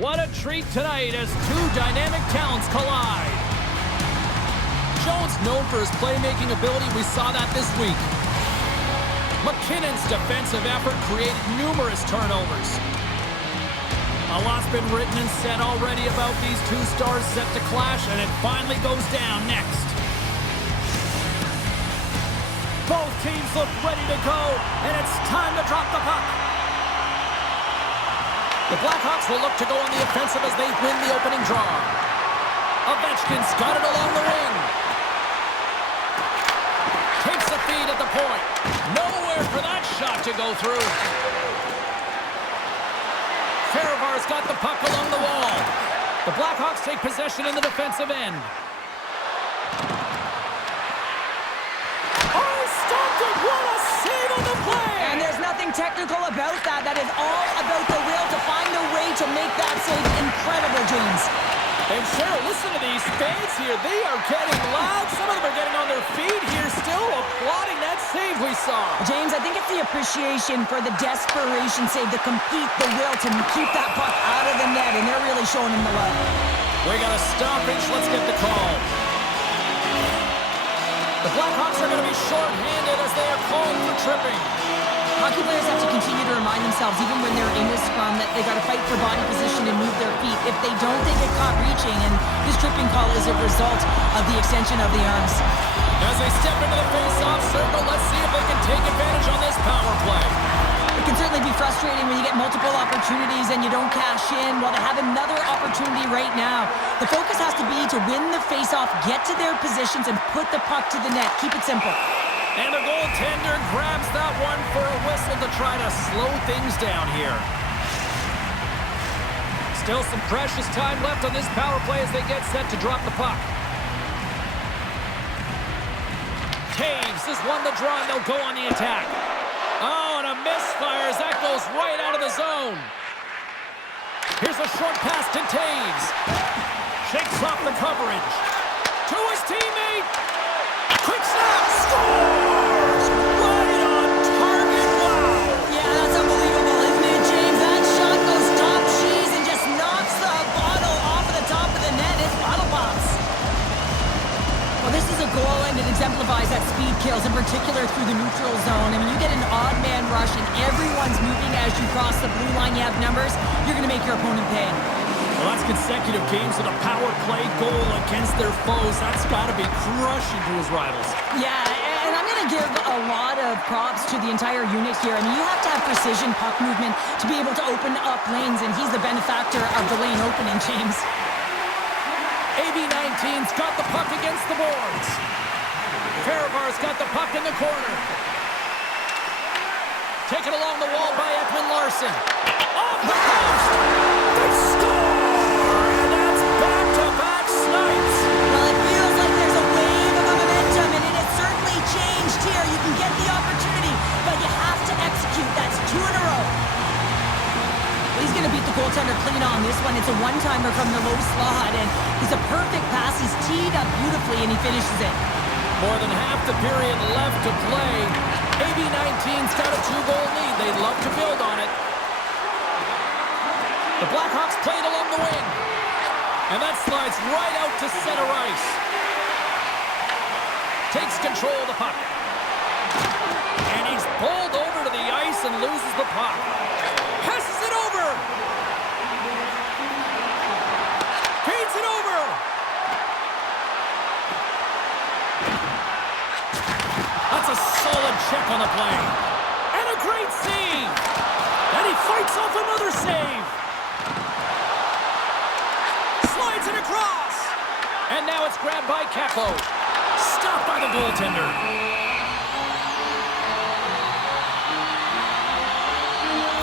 What a treat tonight as two dynamic talents collide. Jones known for his playmaking ability. We saw that this week. McKinnon's defensive effort created numerous turnovers. A lot's been written and said already about these two stars set to clash, and it finally goes down next. Both teams look ready to go, and it's time to drop the puck. The Blackhawks will look to go on the offensive as they win the opening draw. Ovechkin's got it along the wing. Takes the feed at the point. Nowhere for that shot to go through. Farivar's got the puck along the wall. The Blackhawks take possession in the defensive end. Oh, stopped it! What a save on the play! And there's nothing technical about that. That is all about the will to find a way to make that save incredible, James. And Cheryl, listen to these fans here. They are getting loud. Some of them are getting on their feet here, still applauding that save we saw. James, I think it's the appreciation for the desperation save, the compete, the will to keep that puck out of the net, and they're really showing him the love. We got a stoppage. Let's get the call. The Blackhawks are going to be short-handed as they are called for tripping. Hockey players have to continue to remind themselves, even when they're in a scrum, that they got to fight for body position and move their feet. If they don't, they get caught reaching, and this tripping call is a result of the extension of the arms. As they step into the face-off circle, let's see if they can take advantage on this power play. It can certainly be frustrating when you get multiple opportunities and you don't cash in. Well, they have another opportunity right now. The focus has to be to win the face-off, get to their positions, and put the puck to the net. Keep it simple. And the goaltender grabs that one for a whistle to try to slow things down here. Still some precious time left on this power play as they get set to drop the puck. Taves has won the draw, and they'll go on the attack. Oh, and a misfire as that goes right out of the zone. Here's a short pass to Taves. Shakes off the coverage. To his teammate. Quick snap. Scores! Right on target. Wow. Yeah, that's unbelievable, isn't it, James? That shot goes top cheese and just knocks the bottle off of the top of the net. It's bottle pops. Well, this is a goal, and it exemplifies that speed kills, in particular through the neutral zone. I mean, you get an odd man rush, and everyone's moving as you cross the blue line. You have numbers. You're going to make your opponent pay. Well, that's consecutive games with a power play goal against their foes. That's got to be crushing to his rivals. Yeah, and I'm going to give a lot of props to the entire unit here. I mean, you have to have precision puck movement to be able to open up lanes, and he's the benefactor of the lane opening, James. AB19's got the puck against the boards. Farivar's got the puck in the corner. Taken along the wall by Ekman Larson. Off the post! They score! And that's back-to-back snipes! Well, it feels like there's a wave of momentum, and it has certainly changed here. You can get the opportunity, but you have to execute. That's 2 in a row. He's going to beat the goaltender clean on this one. It's a one-timer from the low slot, and it's a perfect pass. He's teed up beautifully, and he finishes it. More than half the period left to play. AB19's got a 2-goal lead. They'd love to build on it. The Blackhawks played along the wing. And that slides right out to center ice. Takes control of the puck. And he's pulled over to the ice and loses the puck. Passes it over. Feeds it over. That's a solid check on the play. And a great save. And he fights off another save. Slides it across. And now it's grabbed by Capo. Stopped by the goaltender.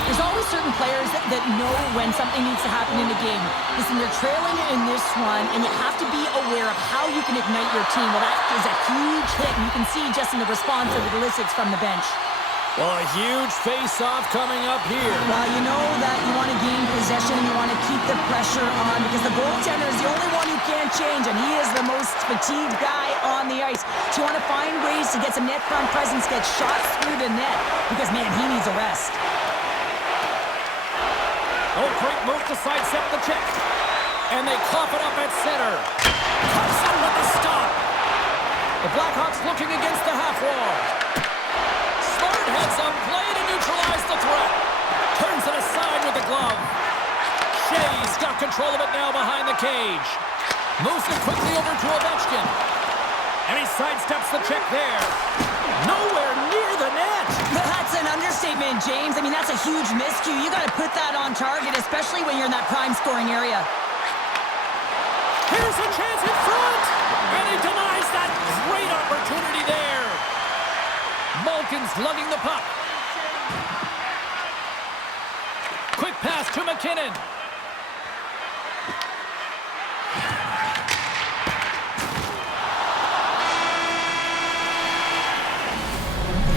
There's always certain players that know when something needs to happen in a game. Listen, they're trailing in this one, and you have to be aware of how you can ignite your team. Well, that is a huge hit, and you can see just in the response that it elicits from the bench. Well, a huge face-off coming up here. Well, you know that you want to gain possession, you want to keep the pressure on, because the goaltender is the only one who can't change, and he is the most fatigued guy on the ice. So you want to find ways to get some net front presence, get shots through the net, because, man, he needs a rest. Oh, great move to sidestep the check. And they cough it up at center. Comes in with the stop. The Blackhawks looking against the half wall. Smart heads up play to neutralize the threat. Turns it aside with the glove. Shea's got control of it now behind the cage. Moves it quickly over to Ovechkin. And he sidesteps the check there. Nowhere near the net. That's an understatement, James. I mean, that's a huge miscue. You got to put that on target, especially when you're in that prime scoring area. Here's a chance in front. And he denies that great opportunity there. Malkin's lugging the puck. Quick pass to McKinnon.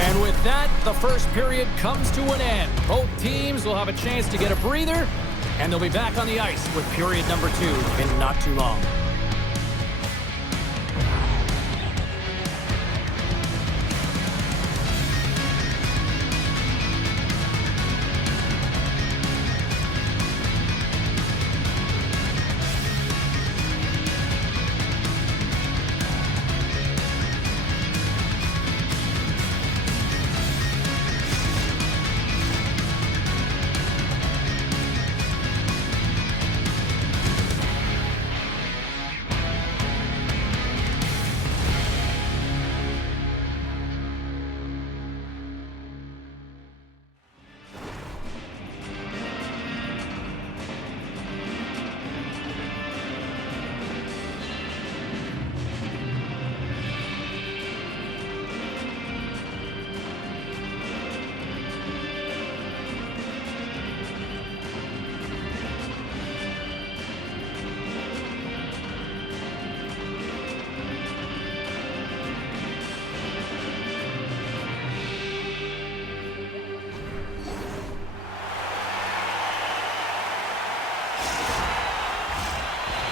And with that, the first period comes to an end. Both teams will have a chance to get a breather, and they'll be back on the ice with period number 2 in not too long.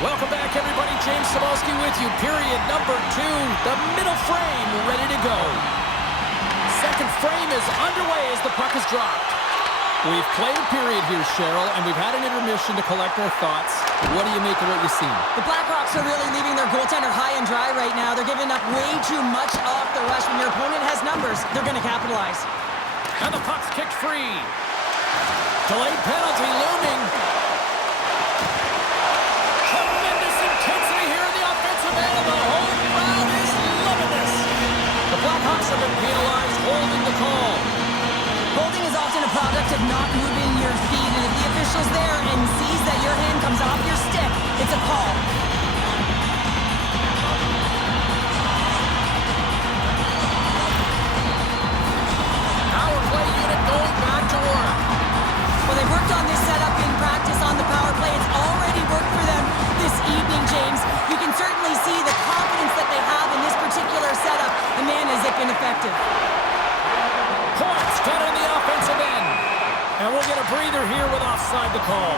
Welcome back, everybody. James Cybulski with you. Period number 2. The middle frame ready to go. Second frame is underway as the puck is dropped. We've played a period here, Cheryl, and we've had an intermission to collect our thoughts. What do you make of what you've seen? The Blackhawks are really leaving their goaltender high and dry right now. They're giving up way too much off the rush. When your opponent has numbers, they're going to capitalize. And the puck's kicked free. Delayed penalty looming. Tremendous intensity here in the offensive end, and the home crowd is loving this. The Blackhawks have been penalized, holding the call. Holding is often a product of not moving your feet, and if the official's there and sees that your hand comes off your stick, it's a call. Power play unit going back to work. Well, they worked on this setup in practice on the power play. It's already worked for them this evening, James. You can certainly see the confidence that they have in this particular setup. And man, has it been effective. Points got in the offensive end. And we'll get a breather here with offside the call.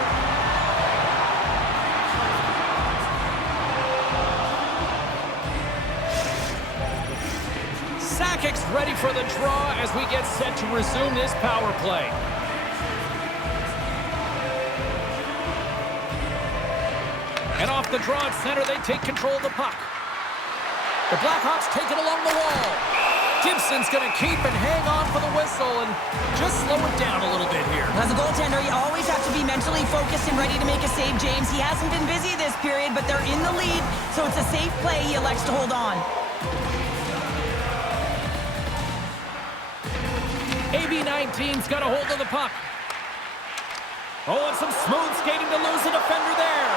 Sakic's ready for the draw as we get set to resume this power play. And off the draw at center, they take control of the puck. The Blackhawks take it along the wall. Gibson's going to keep and hang on for the whistle and just slow it down a little bit here. As a goaltender, you always have to be mentally focused and ready to make a save, James. He hasn't been busy this period, but they're in the lead, so it's a safe play. He elects to hold on. AB-19's got a hold of the puck. Oh, and some smooth skating to lose a defender there.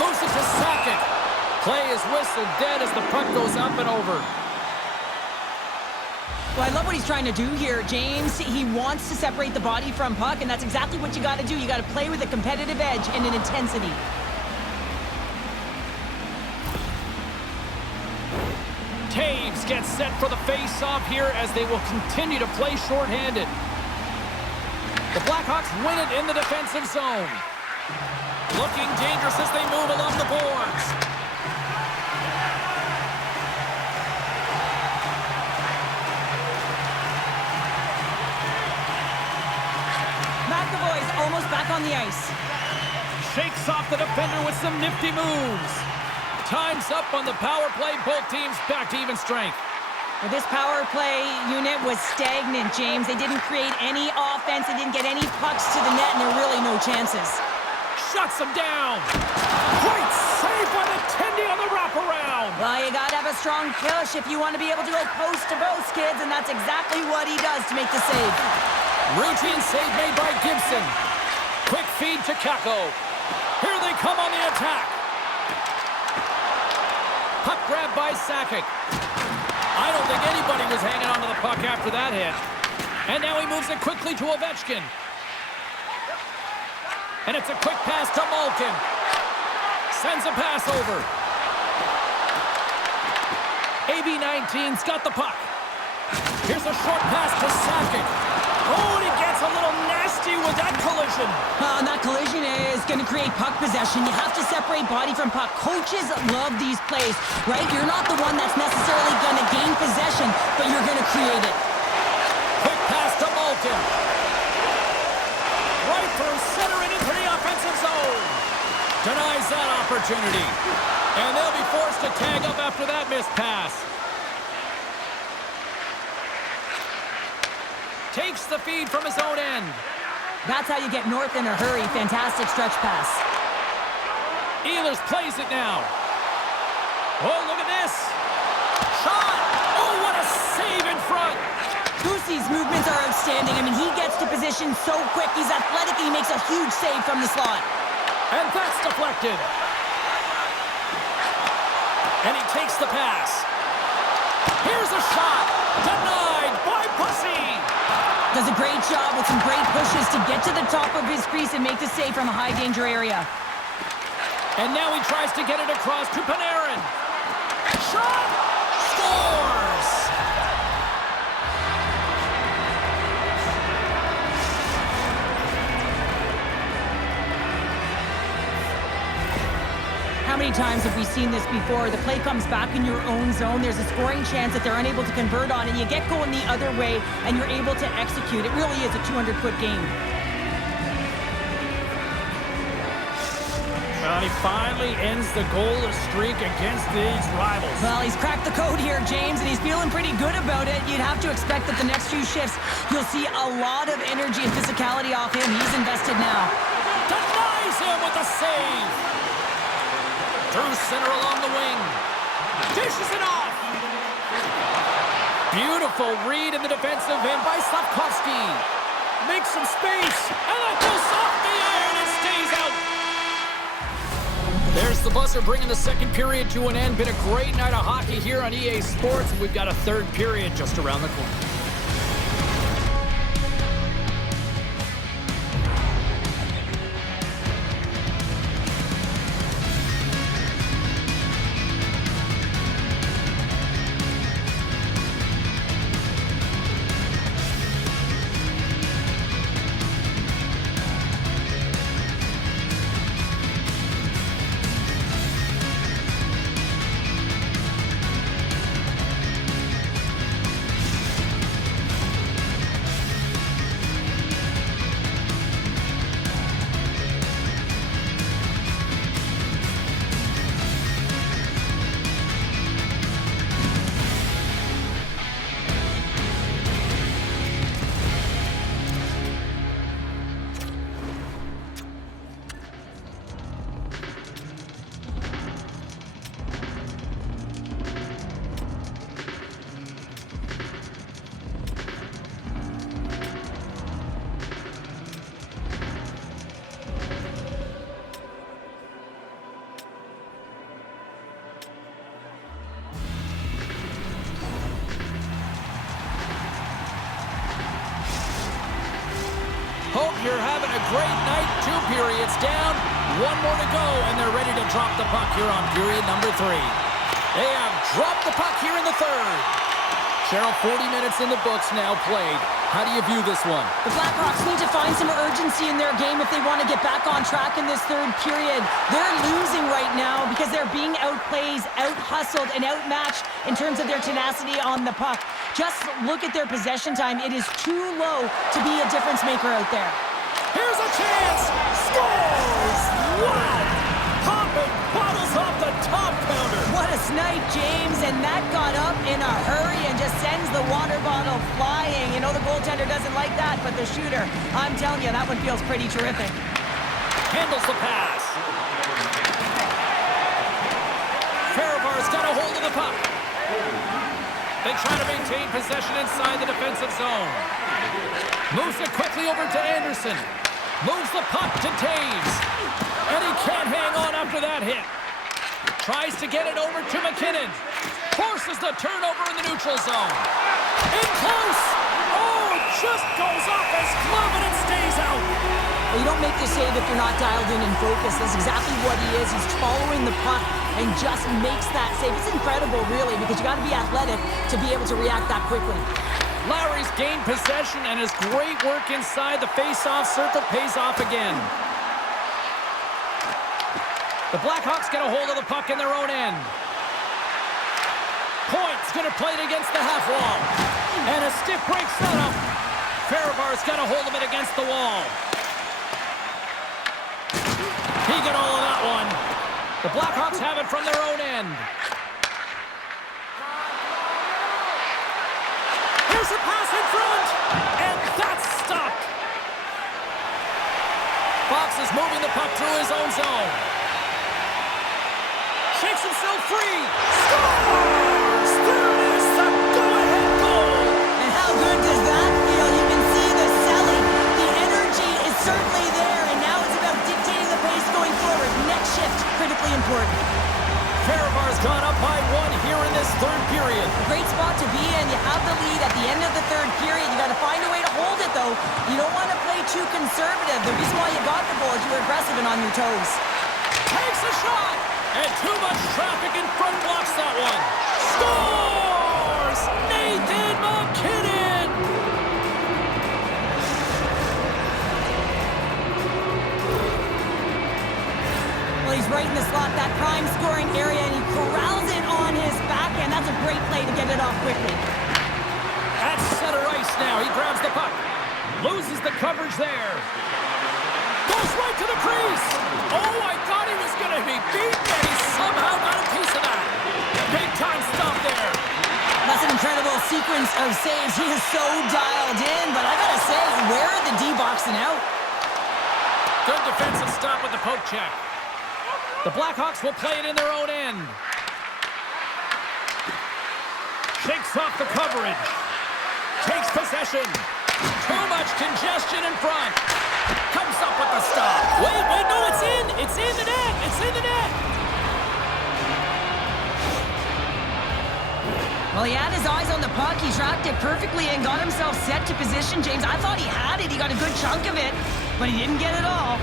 Moves it to Sakic. Play is whistled dead as the puck goes up and over. Well, I love what he's trying to do here, James. He wants to separate the body from puck, and that's exactly what you got to do. You got to play with a competitive edge and an intensity. Taves gets set for the face-off here as they will continue to play shorthanded. The Blackhawks win it in the defensive zone. Looking dangerous as they move along the boards. McAvoy's almost back back on the ice. Shakes off the defender with some nifty moves. Time's up on the power play. Both teams back to even strength. Well, this power play unit was stagnant, James. They didn't create any offense. They didn't get any pucks to the net, and there are really no chances. Shuts him down. Great save by the Tendy on the wraparound. Well, you got to have a strong push if you want to be able to go post to post, kids, and that's exactly what he does to make the save. Routine save made by Gibson. Quick feed to Kako. Here they come on the attack. Puck grab by Sakic. I don't think anybody was hanging on to the puck after that hit. And now he moves it quickly to Ovechkin. And it's a quick pass to Malkin. Sends a pass over. AB19's got the puck. Here's a short pass to Sakic. Oh, and he gets a little nasty with that collision. And that collision is going to create puck possession. You have to separate body from puck. Coaches love these plays, right? You're not the one that's necessarily going to gain possession, but you're going to create it. Quick pass to Malkin. Right through center and into the offensive zone. Denies that opportunity. And they'll be forced to tag up after that missed pass. Takes the feed from his own end. That's how you get north in a hurry. Fantastic stretch pass. Ehlers plays it now. Oh, look at this. Shot. Oh, what a save in front. Goosey's movements are outstanding. I mean, he gets to position so quick. He's athletic, and he makes a huge save from the slot. And that's deflected. And he takes the pass. Here's a shot. Denied by Pussy. Does a great job with some great pushes to get to the top of his crease and make the save from a high-danger area. And now he tries to get it across to Panarin. Shot! Scores! How many times have we seen this before? The play comes back in your own zone. There's a scoring chance that they're unable to convert on, and you get going the other way, and you're able to execute. It really is a 200-foot game. Well, he finally ends the goalless streak against these rivals. Well, he's cracked the code here, James, and he's feeling pretty good about it. You'd have to expect that the next few shifts, you'll see a lot of energy and physicality off him. He's invested now. Denies him with a save. Through center along the wing. Dishes it off. Beautiful read in the defensive end by Slavkovsky. Makes some space. And that goes off the air and it stays out. There's the buzzer bringing the second period to an end. Been a great night of hockey here on EA Sports. We've got a third period just around the corner. Hope you're having a great night. 2 periods down, 1 more to go, and they're ready to drop the puck here on period number 3. They have dropped the puck here in the third. Cheryl, 40 minutes in the books now played. How do you view this one? The Blackhawks need to find some urgency in their game if they want to get back on track in this third period. They're losing right now because they're being outplayed, out-hustled, and outmatched in terms of their tenacity on the puck. Just look at their possession time. It is too low to be a difference maker out there. Here's a chance. Scores! Wow! Popping bottles off the top counter. What a snipe, James, and that got up in a hurry and just sends the water bottle flying. You know the goaltender doesn't like that, but the shooter, I'm telling you, that one feels pretty terrific. Handles the pass. Farivar's got a hold of the puck. They try to maintain possession inside the defensive zone. Moves it quickly over to Anderson. Moves the puck to Taves. And he can't hang on after that hit. Tries to get it over to McKinnon. Forces the turnover in the neutral zone. In close. Oh, it just goes off his glove and it stays out. Well, you don't make the save if you're not dialed in and focused. That's exactly what he is. He's following the puck and just makes that save. It's incredible, really, because you got to be athletic to be able to react that quickly. Lowry's gained possession, and his great work inside the face-off circle pays off again. The Blackhawks get a hold of the puck in their own end. Point's going to play it against the half wall. And a stiff break setup. Farivar's got a hold of it against the wall. He got all of that one. The Blackhawks have it from their own end. Here's a pass in front, and that's stopped. Fox is moving the puck through his own zone. Shakes himself free. Scores! There it is, the go-ahead goal. And how good does that feel? You can see the selling. The energy is certainly there, and now it's about dictating the pace going forward. Next shift, critically important. Farivar's gone up by one here in this third period. Great spot to be in. You have the lead at the end of the third period. You got to find a way to hold it, though. You don't want to play too conservative. The reason why you got the goal is you were aggressive and on your toes. Takes a shot, and too much traffic in front blocks that one. Scores! Nathan McKinnon! Well, he's right in the slot, that prime scoring area, and he corrals it on his backhand. That's a great play to get it off quickly. At center ice now, he grabs the puck. Loses the coverage there. Goes right to the crease. Oh, I thought he was going to be beaten, and he somehow got a piece of that. Big time stop there. That's an incredible sequence of saves. He is so dialed in, but I gotta say, where are the D-boxing out? Good defensive stop with the poke check. The Blackhawks will play it in their own end. Shakes off the coverage. Takes possession. Too much congestion in front. Comes up with the stop. Wait, no, it's in. It's in the net. It's in the net. Well, he had his eyes on the puck. He tracked it perfectly and got himself set to position, James. I thought he had it. He got a good chunk of it, but he didn't get it all.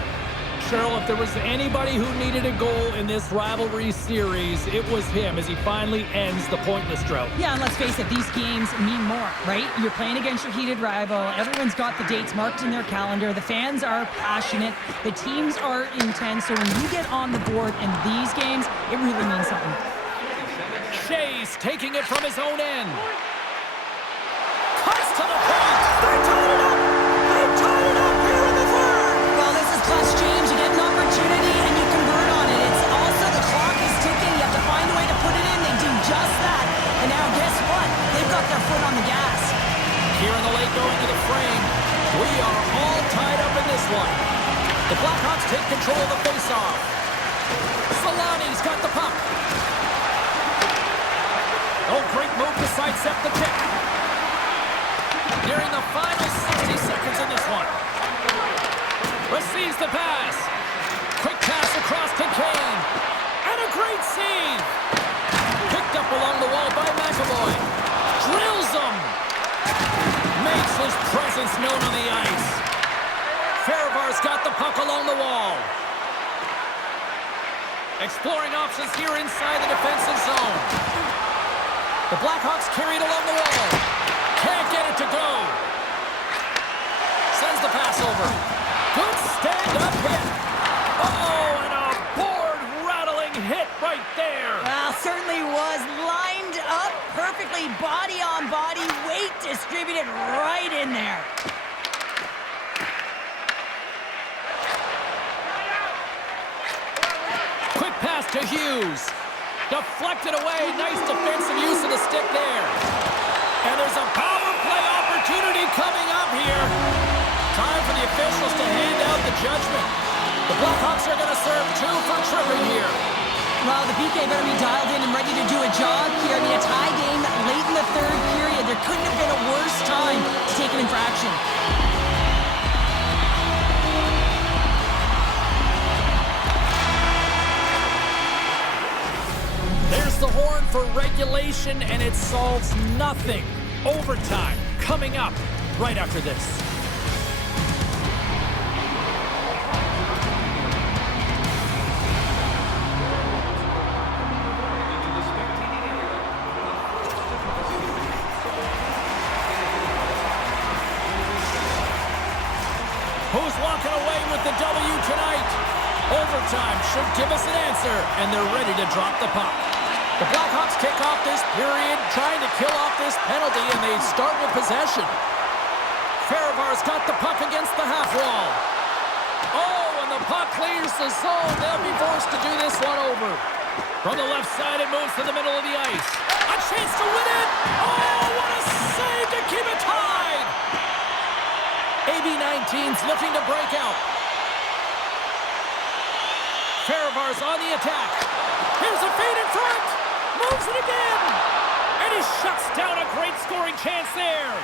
Cheryl, if there was anybody who needed a goal in this rivalry series, it was him as he finally ends the pointless drought. Yeah, and let's face it, these games mean more, right? You're playing against your heated rival. Everyone's got the dates marked in their calendar. The fans are passionate. The teams are intense. So when you get on the board in these games, it really means something. Shays taking it from his own end. Cuts to the point. They tied it up. They tied it up here in the third. Well, this is clutch, James. You get an opportunity and you convert on it. It's also the clock is ticking. You have to find a way to put it in. They do just that. And now guess what? They've got their foot on the gas. Here in the late going to the frame, we are all tied up in this one. The Blackhawks take control of the faceoff. Solani's got the puck. Oh, great move to sidestep the tip. Nearing the final 60 seconds in this one. Receives the pass. Quick pass across to Kane. And a great save. Picked up along the wall by McAvoy. Drills him. Makes his presence known on the ice. Farivar's got the puck along the wall. Exploring options here inside the defensive zone. The Blackhawks carry it along the wall. Can't get it to go. Sends the pass over. Good stand-up hit. Oh, and a board-rattling hit right there. Well, certainly was lined up perfectly. Body on body. Weight distributed right in there. to Hughes. Deflected away. Nice defensive use of the stick there. And there's a power play opportunity coming up here. Time for the officials to hand out the judgment. The Blackhawks are going to serve 2 for tripping here. Well, the PK better be dialed in and ready to do a job here. I mean, a tie game late in the third period. There couldn't have been a worse time to take an infraction. There's the horn for regulation, and it solves nothing. Overtime coming up right after this. Who's walking away with the W tonight? Overtime should give us an answer, and they're ready to drop the puck. The Blackhawks kick off this period, trying to kill off this penalty, and they start with possession. Farivar's got the puck against the half wall. Oh, and the puck clears the zone. They'll be forced to do this one over. From the left side, it moves to the middle of the ice. A chance to win it! Oh, what a save to keep it tied! AB-19's looking to break out. Farivar's on the attack. Here's a feed in front. Moves it again. And he shuts down a great scoring chance there.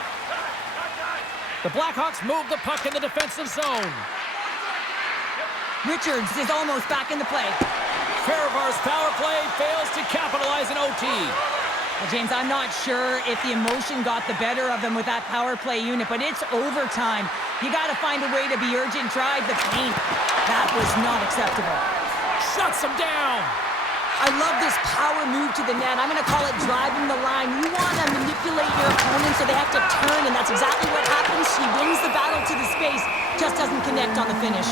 The Blackhawks move the puck in the defensive zone. Richards is almost back in the play. Farivar's power play fails to capitalize in OT. Well, James, I'm not sure if the emotion got the better of them with that power play unit, but it's overtime. You got to find a way to be urgent, drive the paint. That was not acceptable. Shuts him down. I love this power move to the net. I'm going to call it driving the line. You want to manipulate your opponent so they have to turn, and that's exactly what happens. He wins the battle to the space, just doesn't connect on the finish.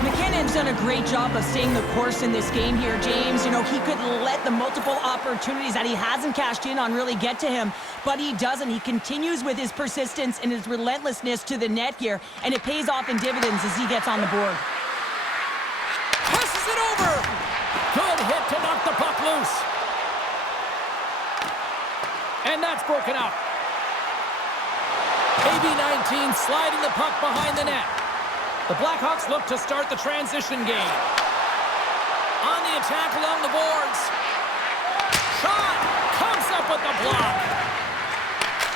McKinnon's done a great job of staying the course in this game here, James. You know, he could let the multiple opportunities that he hasn't cashed in on really get to him, but he doesn't. He continues with his persistence and his relentlessness to the net here, and it pays off in dividends as he gets on the board. Passes it over. Good hit to knock the puck loose. And that's broken up. AB-19 sliding the puck behind the net. The Blackhawks look to start the transition game. On the attack along the boards. Shot! Comes up with the block.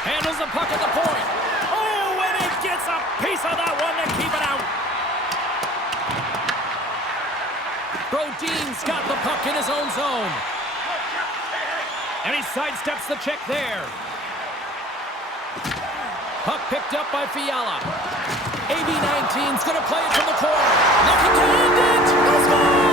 Handles the puck at the point. Oh, and he gets a piece of that one to keep it out. Brodin's got the puck in his own zone. And he sidesteps the check there. Puck picked up by Fiala. AB-19's going to play it from the corner. Looking to end it. Let's go!